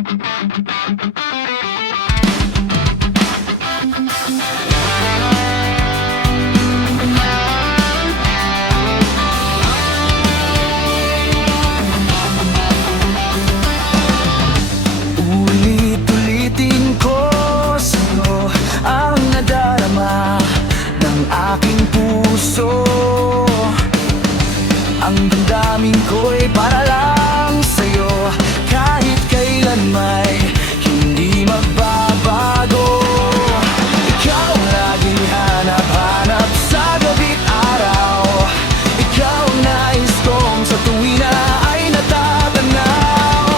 Ulit-ulitin ko sa'yo ang nadarama ng aking puso. Ang damdamin ko'y para lang sa'yo, kahit kailan may hindi magbabago. Ikaw ang laging hanap-hanap sa gabi't araw. Ikaw ang nais kong sa tuwi na ay natatanaw.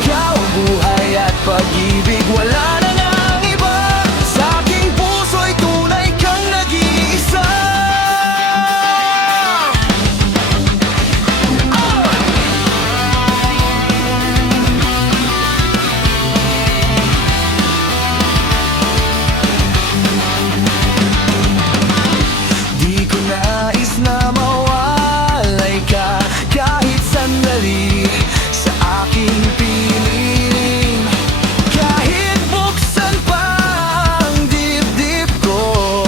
Ikaw ang buhay at pag-ibig, wala na ngang iba. Sa aking puso'y tunay kang nag-iisa. Di ko nais na mawalay ka kahit sandali sa aking piling. Kahit buksan pa ang dibdib ko,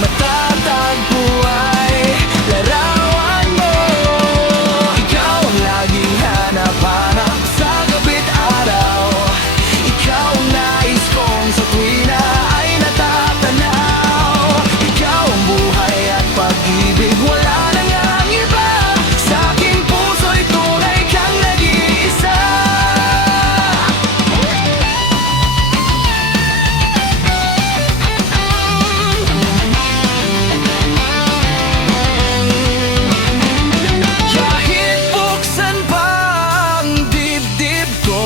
matatagpo ay larawan mo. Ikaw ang laging hanap-hanap sa gabi't araw. Ikaw ang nais kong sa tuwi na ay natatanaw. Ikaw ang buhay at pag-ibig, wala na ngang iba. Sa aking puso'y tunay kang nag-iisa. Kahit buksan pa ang dibdib ko,